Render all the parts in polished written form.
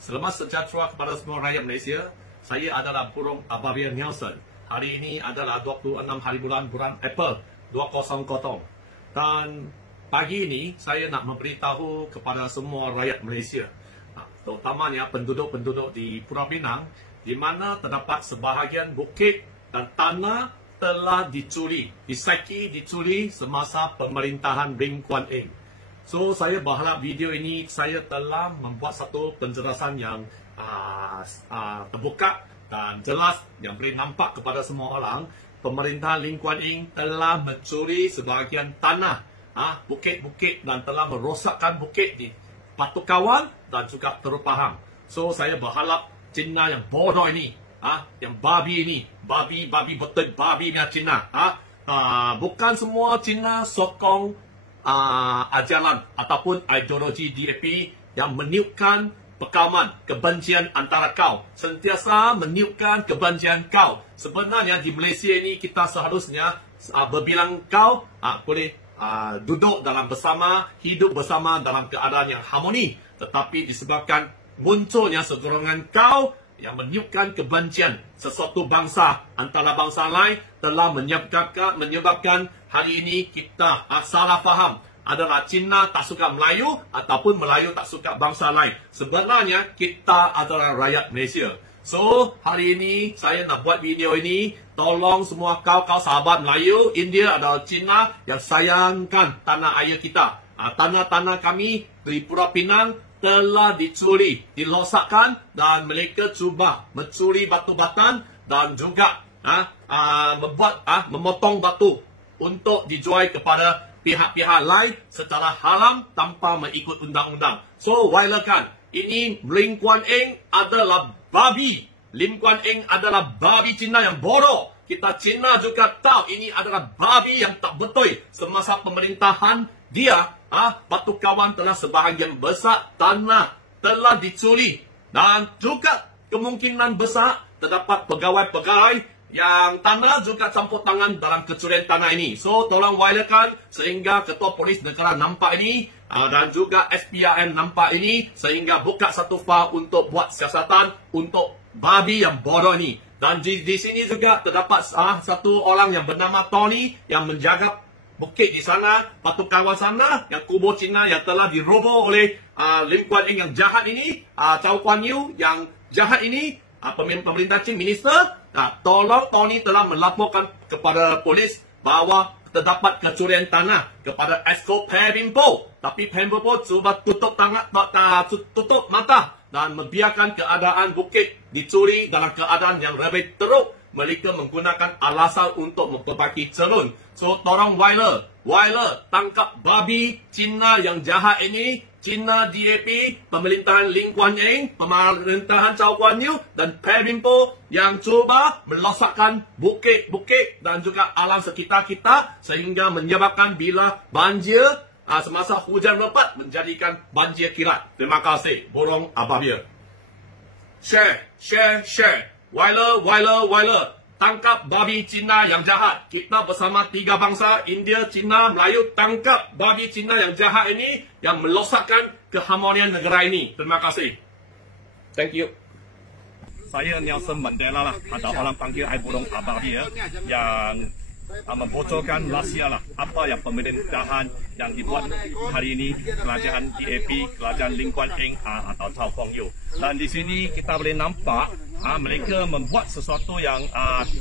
Selamat sejahtera kepada semua rakyat Malaysia. Saya adalah Burung Ababian Nelson. Hari ini adalah 26 hari bulan April 2020. Dan pagi ini saya nak memberitahu kepada semua rakyat Malaysia, terutamanya penduduk-penduduk di Pulau Pinang, di mana terdapat sebahagian bukit dan tanah telah dicuri, dicuri semasa pemerintahan Lim Kuan Eng. So, saya berharap video ini saya telah membuat satu penjelasan yang terbuka dan jelas yang boleh nampak kepada semua orang. Pemerintahan Lim Kuan Eng telah mencuri sebahagian tanah, bukit-bukit, dan telah merosakkan bukit di Batu Kawan dan juga Teruk Pahang. So, saya berharap Cina yang bodoh ini, yang babi ini, babi betul, babi punya Cina, bukan semua Cina sokong ajaran ataupun ideologi DAP yang meniupkan pekaman kebencian antara kau, sentiasa meniupkan kebencian kau. Sebenarnya di Malaysia ini kita seharusnya berbilang kau boleh duduk dalam bersama, hidup bersama dalam keadaan yang harmoni, tetapi disebabkan munculnya segolongan kau yang meniupkan kebencian sesuatu bangsa antara bangsa lain telah menyebabkan hari ini kita salah faham adalah Cina tak suka Melayu ataupun Melayu tak suka bangsa lain. Sebenarnya kita adalah rakyat Malaysia. So, hari ini saya nak buat video ini. Tolong semua kau sahabat Melayu, India atau Cina yang sayangkan tanah air kita. Tanah-tanah kami di Pulau Pinang telah dicuri, dirosakkan, dan mereka cuba mencuri batu batan dan juga memotong batu untuk dijual kepada pihak-pihak lain secara haram tanpa mengikut undang-undang. So, wailakan, ini Lim Kuan Eng adalah babi. Lim Kuan Eng adalah babi Cina yang bodoh. Kita Cina juga tahu ini adalah babi yang tak betul. Semasa pemerintahan dia, Batu Kawan telah sebahagian besar tanah telah dicuri. Dan juga kemungkinan besar terdapat pegawai-pegawai yang tanah juga campur tangan dalam kecurian tanah ini. So, tolong wailakan sehingga Ketua Polis Negara nampak ini dan juga SPRM nampak ini, sehingga buka satu file untuk buat siasatan untuk babi yang bodoh ini. Dan di sini juga terdapat satu orang yang bernama Tony yang menjaga bukit di sana, Batu Kawan sana, yang kubur Cina yang telah diroboh oleh Lim Kuan Eng yang jahat ini, Chow Kuan Yew yang jahat ini, pemerintah Cina, minister. Tolong Tony telah melaporkan kepada polis bahawa terdapat kecurian tanah kepada Exco Pemimpo. Tapi Pemimpo cuba tutup mata dan membiarkan keadaan bukit dicuri dalam keadaan yang lebih teruk. Mereka menggunakan alasan untuk memperbaiki cerun. So, tolong wailer, tangkap babi Cina yang jahat ini. Cina DAP, pemerintahan Lim Kuan Eng, pemerintahan Chow Kuan Yew dan Pemimpo yang cuba melosakkan bukit-bukit dan juga alam sekitar kita sehingga menyebabkan bila banjir semasa hujan lebat menjadikan banjir kilat. Terima kasih. Burung Ababian. Share. Wailer. Tangkap babi Cina yang jahat. Kita bersama tiga bangsa, India, Cina, Melayu, tangkap babi Cina yang jahat ini yang melosakkan keharmonian negara ini. Terima kasih. Thank you. Saya Nelson Mandela lah, ada orang panggil saya Burung Ababian, yang membocorkan rahsia lah apa yang pemerintahan yang dibuat hari ini, kerajaan DAP, kerajaan Lim Kuan Eng atau Chow Kuan Yew. Dan di sini kita boleh nampak mereka membuat sesuatu yang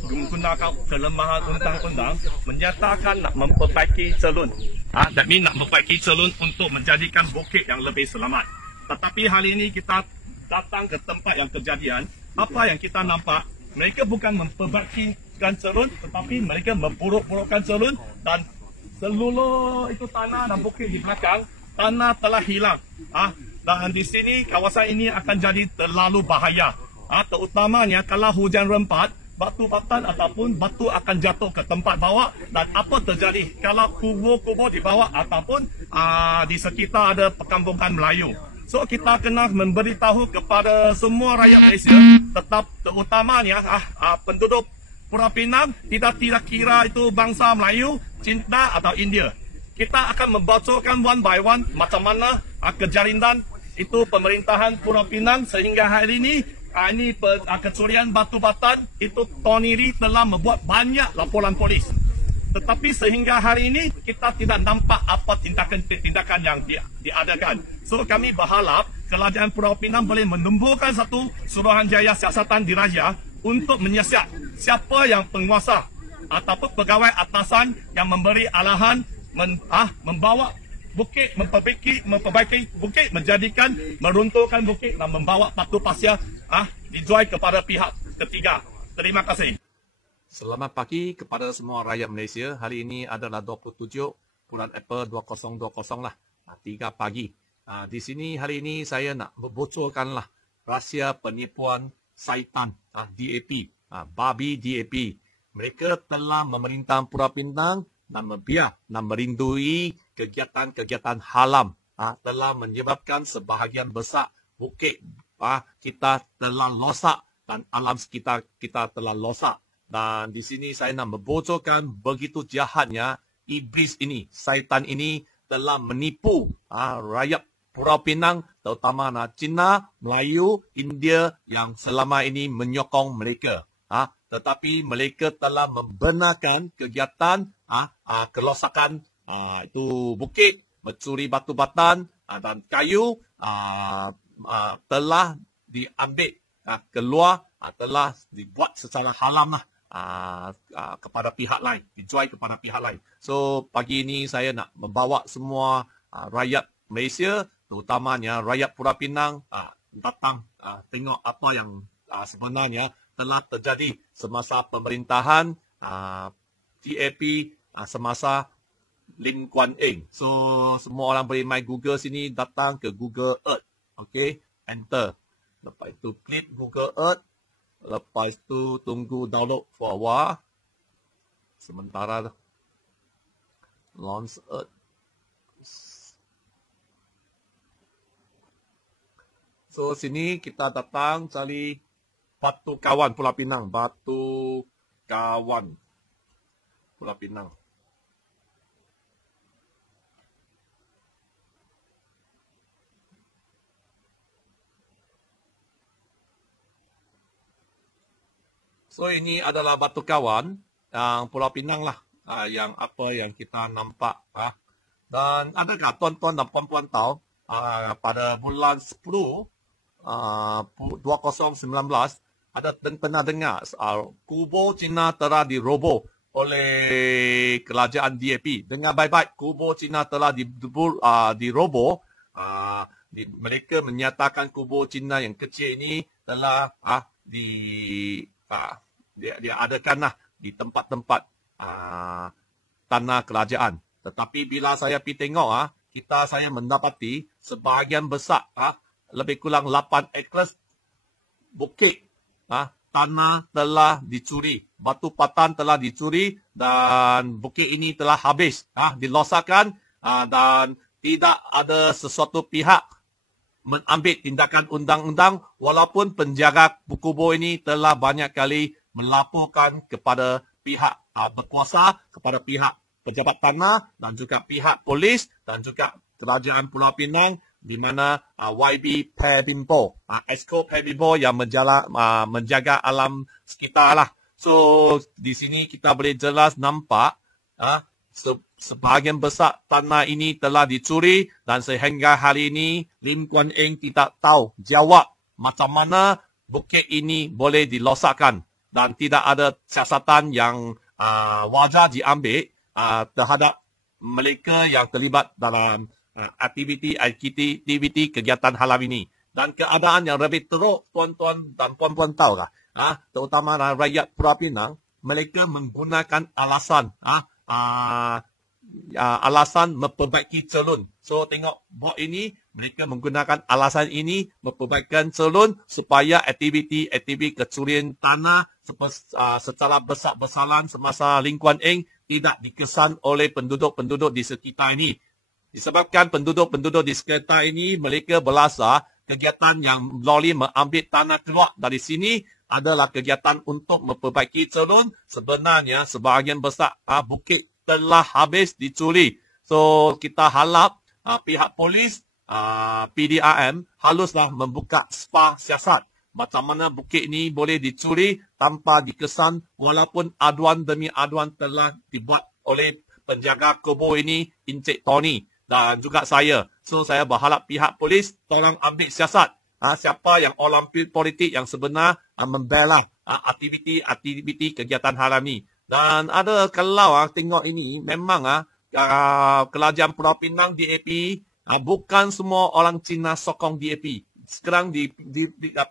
menggunakan kelemahan undang-undang, menyatakan nak memperbaiki cerun. That means nak memperbaiki cerun untuk menjadikan bukit yang lebih selamat. Tetapi hari ini kita datang ke tempat yang kejadian, apa yang kita nampak, mereka bukan memperbaikikan cerun, tetapi mereka memburuk-burukkan cerun, dan seluruh itu tanah dan bukit di belakang, tanah telah hilang. Dan di sini kawasan ini akan jadi terlalu bahaya. Terutamanya kalau hujan rempat, batu batan ataupun batu akan jatuh ke tempat bawah. Dan apa terjadi kalau kubur-kubur di bawah ataupun di sekitar ada perkampungan Melayu. So, kita kena memberitahu kepada semua rakyat Malaysia, tetap terutamanya penduduk Pulau Pinang, tidak kira itu bangsa Melayu, Cina atau India. Kita akan membocorkan one by one macam mana kejadian itu pemerintahan Pulau Pinang sehingga hari ini kecurian batu batan itu Tony Lee telah membuat banyak laporan polis. Tetapi sehingga hari ini kita tidak nampak apa tindakan-tindakan yang diadakan. So kami berharap kerajaan Pulau Pinang boleh menumbuhkan satu suruhanjaya siasatan diraja untuk menyiasat siapa yang penguasa ataupun pegawai atasan yang memberi arahan membawa bukit, memperbaiki bukit, menjadikan meruntuhkan bukit dan membawa batu pasir dijual kepada pihak ketiga. Terima kasih. Selamat pagi kepada semua rakyat Malaysia. Hari ini adalah 27 bulan April 2020 lah. 3 pagi. Di sini hari ini saya nak membocorkanlah rahsia penipuan syaitan DAP, Babi DAP. Mereka telah memerintah Pulau Pinang dan membiar dan merindui kegiatan-kegiatan haram. Telah menyebabkan sebahagian besar bukit kita telah rosak dan alam sekitar kita telah rosak. Dan di sini saya nak membocorkan begitu jahatnya iblis ini, syaitan ini telah menipu rakyat Pulau Pinang, terutama Cina, Melayu, India yang selama ini menyokong mereka. Tetapi mereka telah membenarkan kegiatan kerosakan itu bukit, mencuri batu batan dan kayu telah diambil keluar, telah dibuat secara haram kepada pihak lain, dijual kepada pihak lain. So pagi ini saya nak membawa semua rakyat Malaysia, terutamanya rakyat Pulau Pinang, datang tengok apa yang sebenarnya telah terjadi semasa pemerintahan DAP semasa Lim Kuan Eng. So semua orang boleh main Google sini, datang ke Google Earth. Okay, enter. Lepas itu klik Google Earth. Lepas tu tunggu download for a while. Sementara launch Earth. So sini kita datang cari Batu Kawan Pulau Pinang. Batu Kawan Pulau Pinang. So ini adalah Batu Kawan yang Pulau Pinang lah, yang apa yang kita nampak. Dan adakah tuan-tuan dan puan-puan tahu pada bulan 10 2019 ada pernah dengar kubur Cina telah diroboh oleh kerajaan DAP. Dengar baik-baik, kubur Cina telah diroboh. Mereka menyatakan kubur Cina yang kecil ini telah diadakanlah di tempat-tempat tanah kerajaan. Tetapi bila saya pergi tengok, saya mendapati sebahagian besar, lebih kurang 8 ekor bukit, tanah telah dicuri, batu patan telah dicuri dan bukit ini telah habis, dilosakkan dan tidak ada sesuatu pihak mengambil tindakan undang-undang walaupun penjaga kubur ini telah banyak kali melaporkan kepada pihak berkuasa, kepada pihak pejabat tanah dan juga pihak polis dan juga kerajaan Pulau Pinang di mana YB Pebimpo, Esko Pebimpo yang menjaga alam sekitar lah. So di sini kita boleh jelas nampak sebahagian besar tanah ini telah dicuri dan sehingga hari ini Lim Kuan Eng tidak tahu jawab macam mana bukit ini boleh dilosakkan dan tidak ada siasatan yang wajar diambil terhadap mereka yang terlibat dalam aktiviti kegiatan haram ini. Dan keadaan yang lebih teruk, tuan-tuan dan puan-puan tahu lah, terutama rakyat Pulau Pinang, mereka menggunakan alasan memperbaiki celun. So tengok bot ini, mereka menggunakan alasan ini memperbaikikan celun supaya aktiviti kecurian tanah secara besar-besaran semasa Lim Kuan Eng tidak dikesan oleh penduduk-penduduk di sekitar ini. Disebabkan penduduk-penduduk di sekitar ini mereka berasa kegiatan yang melalui mengambil tanah keluar dari sini adalah kegiatan untuk memperbaiki celun. Sebenarnya sebahagian besar bukit telah habis dicuri. So kita harap pihak polis PDRM haruslah membuka spa siasat. Macam mana bukit ini boleh dicuri tanpa dikesan walaupun aduan demi aduan telah dibuat oleh penjaga kubur ini, Encik Tony dan juga saya. So, saya berharap pihak polis tolong ambil siasat. Siapa yang orang politik yang sebenar membela aktiviti kegiatan haram ni. Dan ada kalau tengok ini memang kerajaan Pulau Pinang DAP bukan semua orang Cina sokong DAP. Sekarang di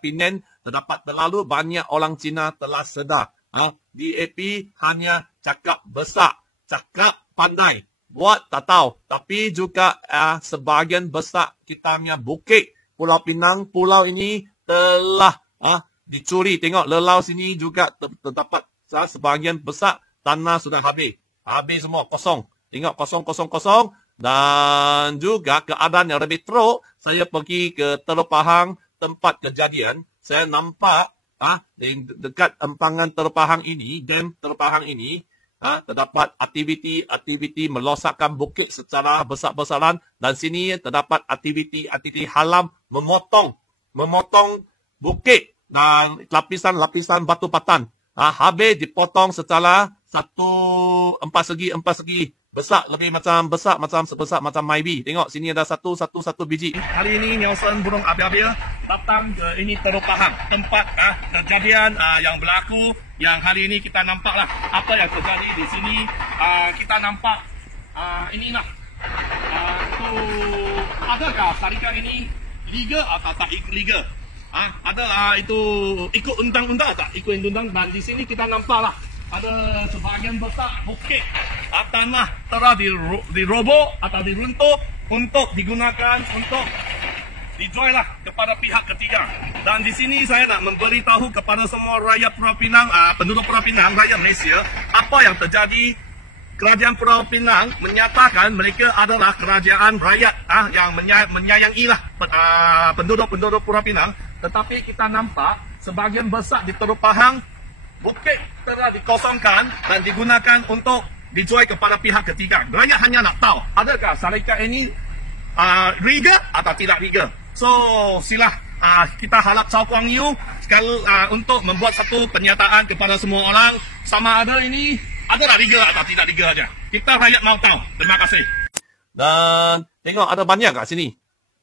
Penang terdapat terlalu banyak orang Cina telah sedar. DAP hanya cakap besar, cakap pandai, buat tak tahu. Tapi juga sebahagian besar kita punya bukit Pulau Pinang, pulau ini telah dicuri. Tengok lelau sini juga terdapat sebahagian besar tanah sudah habis. Habis semua, kosong. Tengok kosong. Dan juga keadaan yang lebih teruk, saya pergi ke Teluk Pahang, tempat kejadian. Saya nampak dekat empangan Teluk Pahang ini, dam Teluk Pahang ini, terdapat aktiviti melosakkan bukit secara besar-besaran, dan sini terdapat aktiviti halam memotong bukit dan lapisan batu batan. Habis dipotong secara 4 segi besar, lebih besar sebesar macam Maybe. Tengok sini ada satu biji. Hari ini Nelson burung abil-abil datang ke ini Teluk Pahang, tempat kejadian yang berlaku, yang hari ini kita nampak lah apa yang terjadi di sini. Kita nampak inilah adakah syarikat ini legal atau tak legal? Ada itu ikut undang-undang tak? Ikut undang-undang. Dan di sini kita nampak lah ada sebahagian besar bukit tanah telah diroboh atau diruntuh untuk digunakan untuk dijual lah kepada pihak ketiga. Dan di sini saya nak memberitahu kepada semua rakyat Pulau Pinang, penduduk Pulau Pinang, rakyat Malaysia, apa yang terjadi. Kerajaan Pulau Pinang menyatakan mereka adalah kerajaan rakyat yang menyayangi lah penduduk Pulau Pinang. Tetapi kita nampak sebahagian besar di Teluk Pahang, bukit telah dikosongkan dan digunakan untuk dijual kepada pihak ketiga. Rakyat hanya nak tahu, adakah syarikat ini legal atau tidak legal. So, silah kita harap Chow Kuang Yew untuk membuat satu pernyataan kepada semua orang, sama ada ini adalah legal atau tidak legal saja. Kita rakyat mau tahu. Terima kasih. Dan tengok ada banyak kat sini.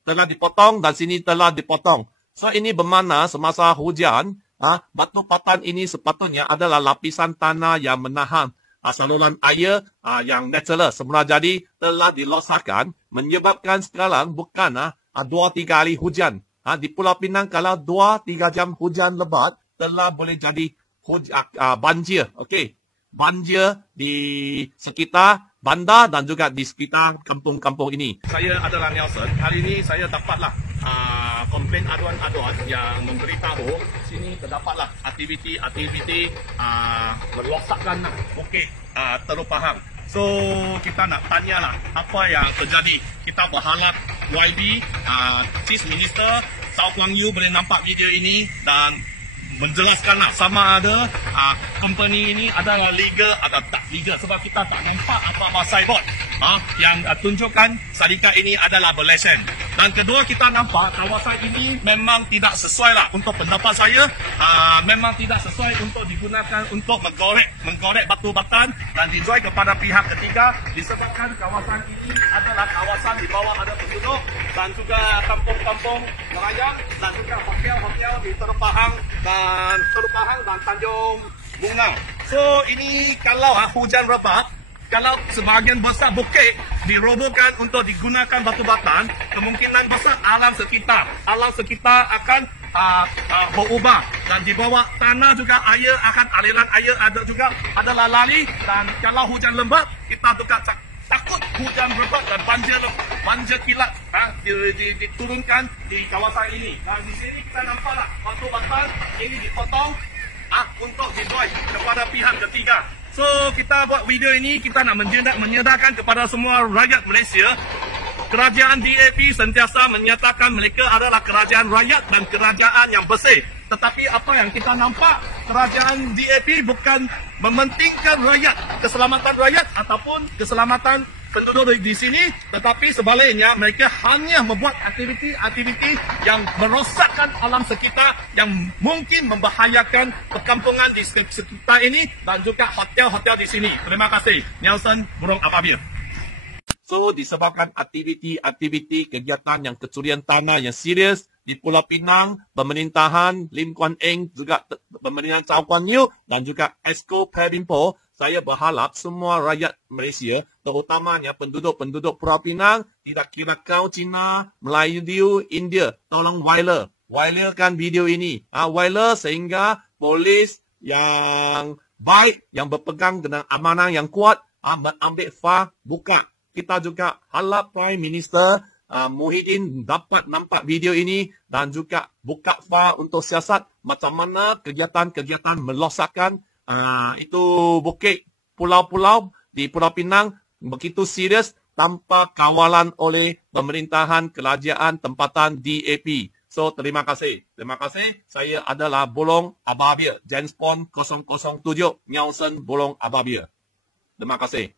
Telah dipotong dan sini telah dipotong. So, ini bermakna semasa hujan, batu batan ini sepatutnya adalah lapisan tanah yang menahan saluran air yang natural. Semula jadi telah dilosakkan, menyebabkan sekarang bukan 2-3 kali hujan. Di Pulau Pinang kalau 2-3 jam hujan lebat telah boleh jadi banjir. Okey, banjir di sekitar bandar dan juga di sekitar kampung-kampung ini. Saya adalah Nelson. Hari ini saya dapatlah komplain aduan-aduan yang memberitahu sini terdapatlah aktiviti merosakkan bukit Teluk Pahang. So, kita nak tanyalah apa yang terjadi. Kita berharap YB, Chief Minister Chow Kuang Yew boleh nampak video ini dan menjelaskanlah sama ada company ini adalah legal atau tak legal, sebab kita tak nampak apa-apa signboard yang tunjukkan syarikat ini adalah berlesen. Dan kedua, kita nampak kawasan ini memang tidak sesuai lah untuk pendapat saya, memang tidak sesuai untuk digunakan untuk menggorek batu batan dan dijual kepada pihak ketiga, disebabkan kawasan ini adalah kawasan di bawah ada penduduk dan juga kampung-kampung nelayan dan juga hotel-hotel di Teluk Pahang dan Tanjung Bungau. So, ini kalau hujan lebat, kalau sebahagian besar bukit dirobohkan untuk digunakan batu batan, kemungkinan besar alam sekitar akan berubah, dan di bawah tanah juga aliran air adalah lari, dan kalau hujan lebat kita juga takut hujan lebat dan banjir kilat diturunkan di kawasan ini. Dan di sini kita nampaklah batu batan ini dipotong untuk dijual kepada pihak ketiga. So, kita buat video ini, kita nak menyedarkan kepada semua rakyat Malaysia. Kerajaan DAP sentiasa menyatakan mereka adalah kerajaan rakyat dan kerajaan yang bersih. Tetapi apa yang kita nampak, kerajaan DAP bukan mementingkan rakyat, keselamatan rakyat ataupun keselamatan penduduk di sini, tetapi sebaliknya mereka hanya membuat aktiviti-aktiviti yang merosakkan alam sekitar, yang mungkin membahayakan perkampungan di sekitar ini dan juga hotel-hotel di sini. Terima kasih. Nelson Burung Ababil. So, disebabkan aktiviti-aktiviti kegiatan yang kecurian tanah yang serius di Pulau Pinang, pemerintahan Lim Kuan Eng, juga pemerintahan Chow Kuan Yew dan juga Exco Perinpo, saya berharap semua rakyat Malaysia, terutamanya penduduk-penduduk Pulau Pinang, tidak kira kau Cina, Melayu, India, tolong wiralkan video ini. Viral sehingga polis yang baik, yang berpegang dengan amanah yang kuat, mengambil fah buka. Kita juga harap Prime Minister Muhyiddin dapat nampak video ini dan juga buka fah untuk siasat macam mana kegiatan-kegiatan merosakkan itu bukit pulau-pulau di Pulau Pinang begitu serius tanpa kawalan oleh pemerintahan kerajaan tempatan DAP. So, terima kasih. Terima kasih. Saya adalah Burung Ababil, Genspon 007, Nelson Burung Ababil. Terima kasih.